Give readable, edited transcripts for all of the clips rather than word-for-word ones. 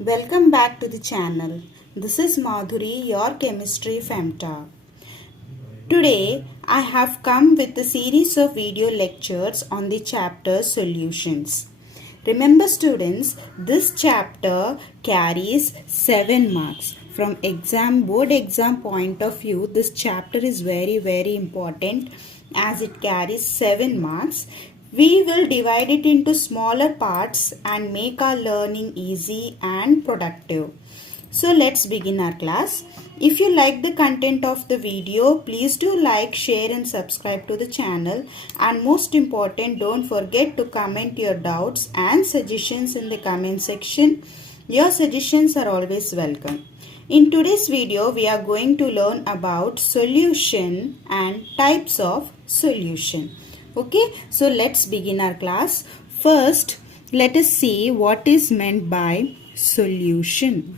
Welcome back to the channel. This is Madhuri, your chemistry femta. Today I have come with a series of video lectures on the chapter solutions. Remember students, this chapter carries 7 marks. From board exam point of view, this chapter is very important as it carries 7 marks. We will divide it into smaller parts and make our learning easy and productive. So let's begin our class. If you like the content of the video, please do like, share and subscribe to the channel. And most important, don't forget to comment your doubts and suggestions in the comment section. Your suggestions are always welcome. In today's video, we are going to learn about solution and types of solution. Okay, so let's begin our class. First, let us see what is meant by solution.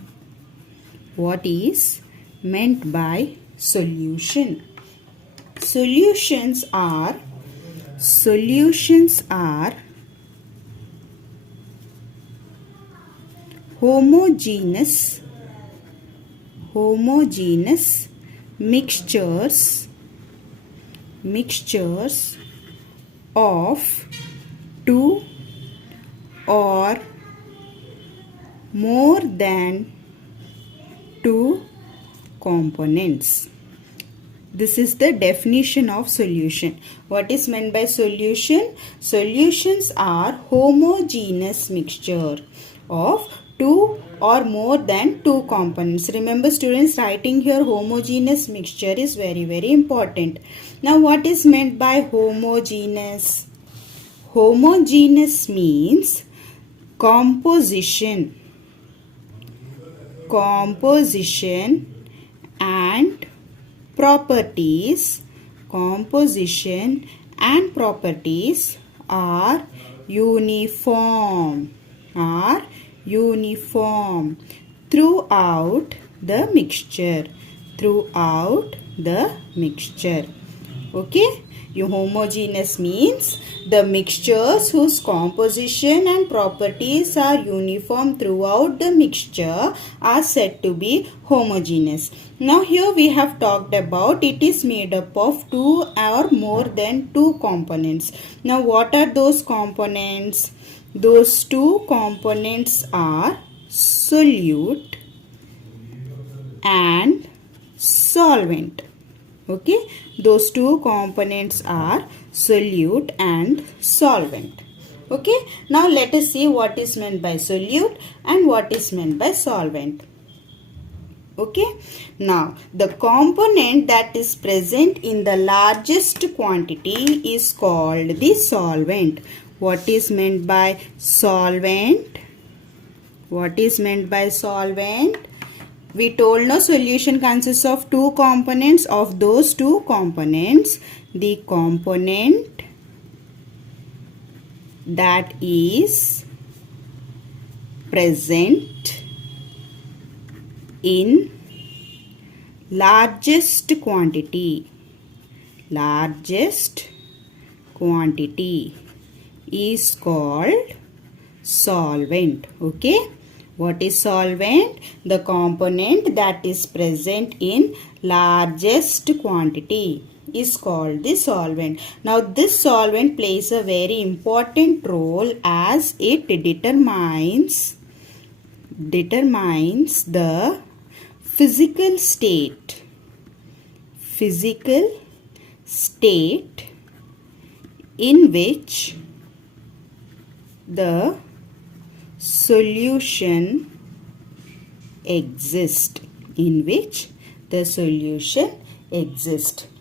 What is meant by solution? Solutions are homogeneous mixtures of two or more than two components. This is the definition of solution. What is meant by solution? Solutions are homogeneous mixture of two or more than two components. Remember students, writing here homogeneous mixture is very important. Now what is meant by homogeneous? Homogeneous means composition and properties are uniform throughout the mixture. Okay, homogeneous means the mixtures whose composition and properties are uniform throughout the mixture are said to be homogeneous. Now here we have talked about it is made up of two or more than two components. Now what are those components? Those two components are solute and solvent. Okay, those two components are solute and solvent. Okay, now let us see what is meant by solute and what is meant by solvent. Okay, now the component that is present in the largest quantity is called the solvent. What is meant by solvent? What is meant by solvent? We told no solution consists of two components. Of those two components, the component that is present in largest quantity is called solvent. Okay, what is solvent? The component that is present in largest quantity is called the solvent. Now this solvent plays a very important role as it determines the physical state in which the solution exists.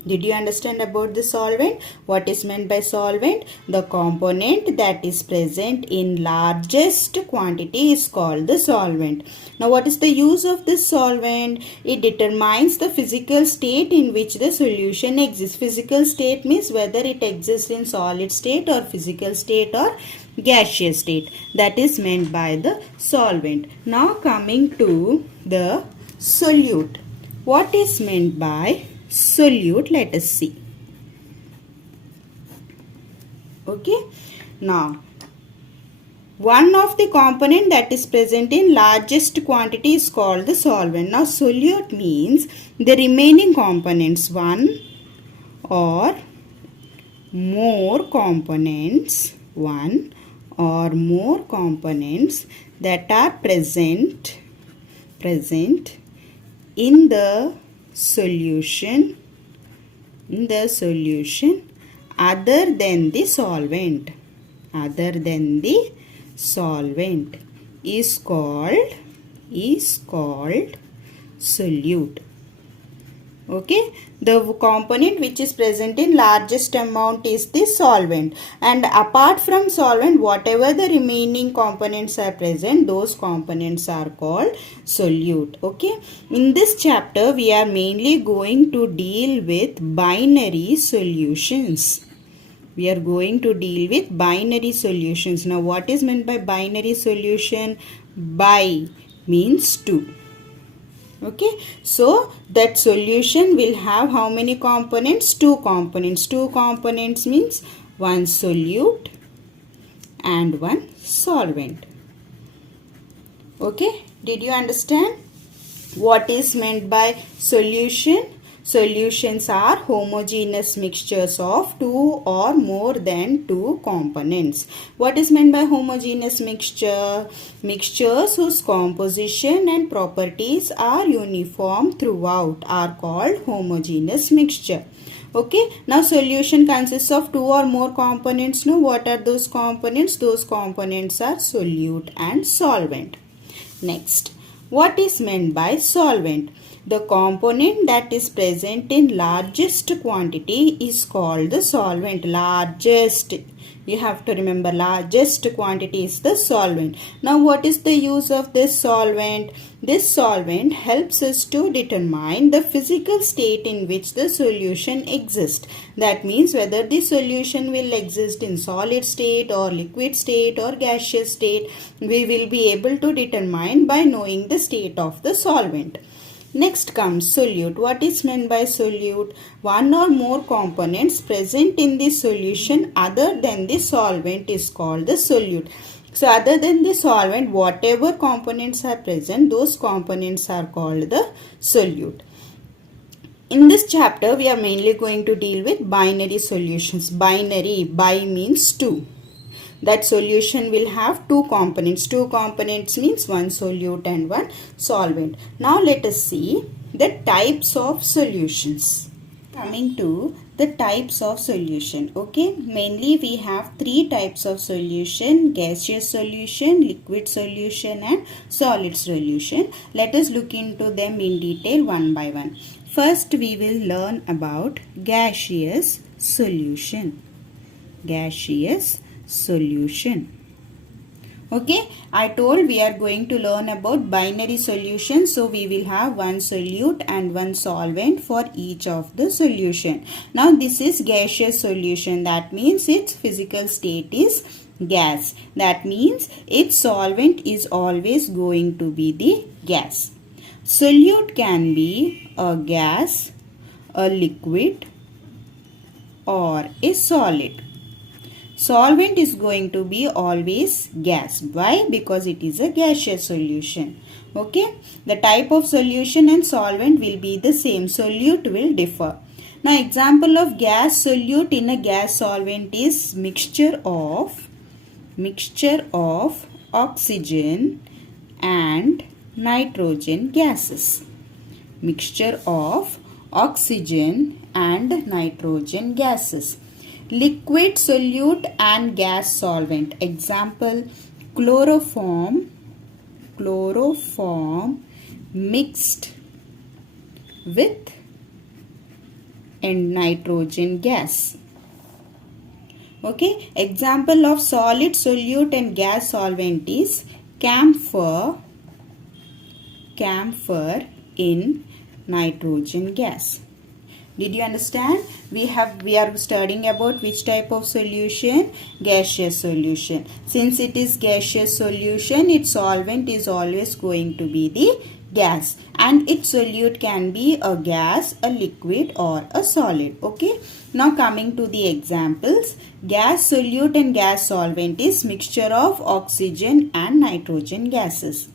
Did you understand about the solvent? What is meant by solvent? The component that is present in largest quantity is called the solvent. Now what is the use of this solvent? It determines the physical state in which the solution exists. Physical state means whether it exists in solid state or physical state or gaseous state. That is meant by the solvent. Now coming to the solute. What is meant by solute? Let us see. Okay, now One of the component that is present in largest quantity is called the solvent. Now solute means the remaining components, one or more components, one or more components that are present in the solution other than the solvent is called solute. Okay, the component which is present in largest amount is the solvent, and apart from solvent, whatever the remaining components are present, those components are called solute. Okay, in this chapter we are mainly going to deal with binary solutions. We are going to deal with binary solutions. Now what is meant by binary solution? Bi means 2. Okay, so that solution will have how many components? 2 components. 2 components means one solute and one solvent. Okay, did you understand what is meant by solution? Solutions are homogeneous mixtures of 2 or more than 2 components. What is meant by homogeneous mixture? Mixtures whose composition and properties are uniform throughout are called homogeneous mixture. Okay, now solution consists of 2 or more components. Now what are those components? Those components are solute and solvent. Next, what is meant by solvent? The component that is present in largest quantity is called the solvent. Largest, you have to remember, largest quantity is the solvent. Now what is the use of this solvent? This solvent helps us to determine the physical state in which the solution exists. That means whether the solution will exist in solid state or liquid state or gaseous state, we will be able to determine by knowing the state of the solvent. Next comes solute. What is meant by solute? One or more components present in the solution other than the solvent is called the solute. So other than the solvent, whatever components are present, those components are called the solute. In this chapter, we are mainly going to deal with binary solutions. Binary, bi means 2. That solution will have 2 components. 2 components means one solute and one solvent. Now let us see the types of solutions. Coming to the types of solution. Okay, mainly we have 3 types of solution: gaseous solution, liquid solution and solid solution. Let us look into them in detail one by one. First we will learn about gaseous solution. Gaseous solution. Okay, I told we are going to learn about binary solutions, so we will have one solute and one solvent for each of the solution. Now this is gaseous solution, that means its physical state is gas. That means its solvent is always going to be the gas. Solute can be a gas, a liquid or a solid. Solvent is going to be always gas. Why? Because it is a gaseous solution. Okay. The type of solution and solvent will be the same. Solute will differ. Now example of gas solute in a gas solvent is mixture of oxygen and nitrogen gases. Mixture of oxygen and nitrogen gases. Liquid solute and gas solvent. Example, chloroform mixed with nitrogen gas. Okay, example of solid solute and gas solvent is camphor in nitrogen gas. Did you understand? We are studying about which type of solution? Gaseous solution. Since it is gaseous solution, its solvent is always going to be the gas, and its solute can be a gas, a liquid or a solid. Okay. Now coming to the examples, gas solute and gas solvent is mixture of oxygen and nitrogen gases.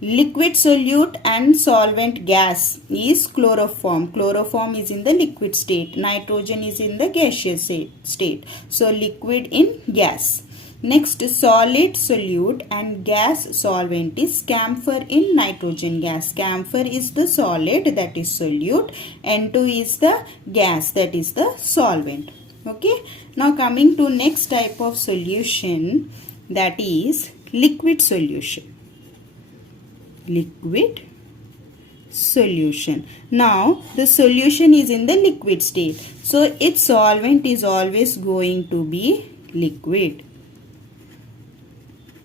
Liquid solute and solvent gas is chloroform. Chloroform is in the liquid state. Nitrogen is in the gaseous state. So liquid in gas. Next, solid solute and gas solvent is camphor in nitrogen gas. Camphor is the solid, that is solute. N2 is the gas, that is the solvent. Okay. Now coming to next type of solution, that is liquid solution. Liquid solution. Now the solution is in the liquid state. So its solvent is always going to be liquid.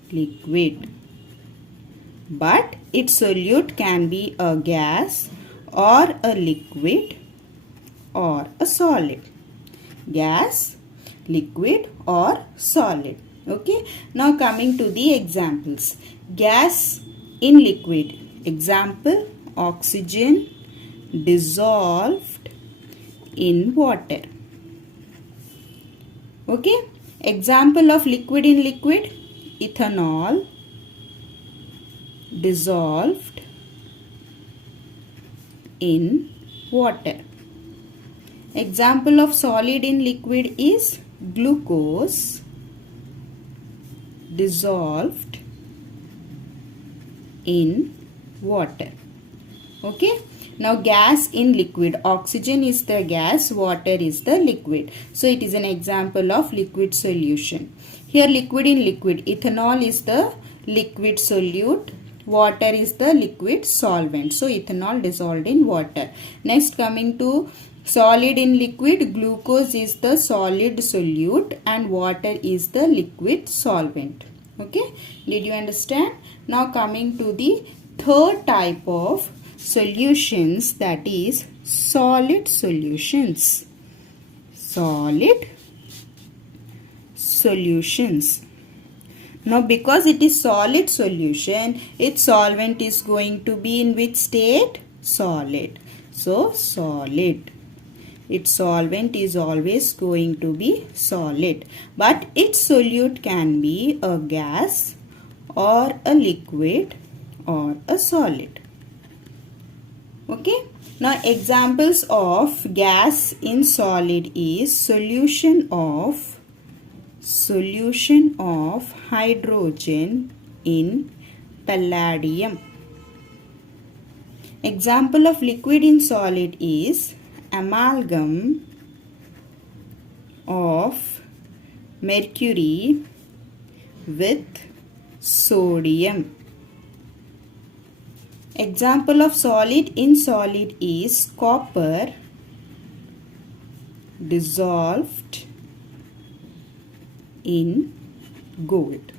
Liquid. But its solute can be a gas or a liquid or a solid. Gas, liquid or solid. Okay. Now coming to the examples. Gas in liquid. Example, oxygen dissolved in water. Okay. Example of liquid in liquid. Ethanol dissolved in water. Example of solid in liquid is glucose dissolved in water. Okay. Now gas in liquid. Oxygen is the gas, water is the liquid. So it is an example of liquid solution. Here liquid in liquid. Ethanol is the liquid solute. Water is the liquid solvent. So ethanol dissolved in water. Next coming to solid in liquid. Glucose is the solid solute and water is the liquid solvent. Okay. Did you understand? Now coming to the third type of solutions, that is solid solutions. Solid solutions. Now because it is solid solution, its solvent is going to be in which state? Solid. So solid. Its solvent is always going to be solid. But its solute can be a gas or a liquid or a solid. Okay. Now examples of gas in solid is solution of hydrogen in palladium. Example of liquid in solid is amalgam of mercury with sodium. Example of solid in solid is copper dissolved in gold.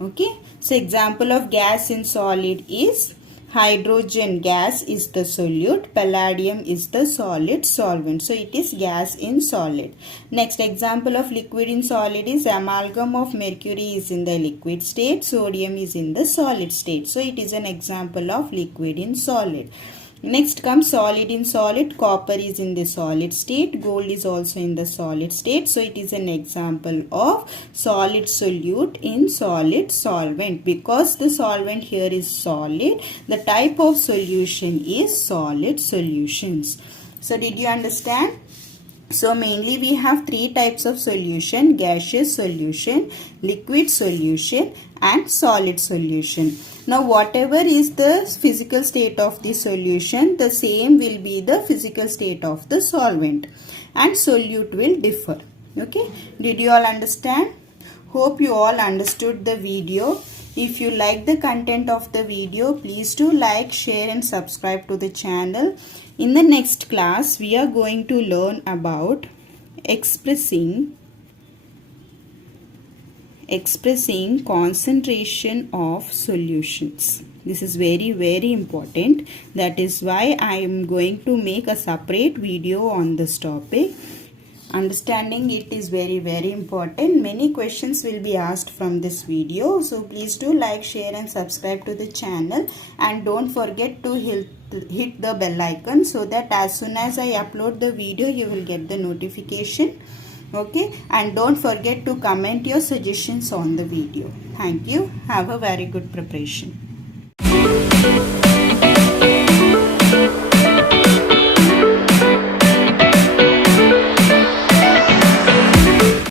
Okay. So example of gas in solid is hydrogen gas is the solute, palladium is the solid solvent. So it is gas in solid. Next example of liquid in solid is amalgam of mercury is in the liquid state, sodium is in the solid state. So it is an example of liquid in solid. Next comes solid in solid. Copper is in the solid state. Gold is also in the solid state. So it is an example of solid solute in solid solvent. Because the solvent here is solid, the type of solution is solid solutions. So did you understand? So mainly we have three types of solution: gaseous solution, liquid solution and solid solution. Now whatever is the physical state of the solution, the same will be the physical state of the solvent, and solute will differ. Okay. Did you all understand? Hope you all understood the video. If you like the content of the video, please do like, share and subscribe to the channel. In the next class, we are going to learn about expressing concentration of solutions. This is very, very important. That is why I am going to make a separate video on this topic. Understanding it is very, very important. Many questions will be asked from this video. So please do like, share and subscribe to the channel. And don't forget to hit the bell icon so that as soon as I upload the video you will get the notification. Okay, and don't forget to comment your suggestions on the video. Thank you. Have a very good preparation.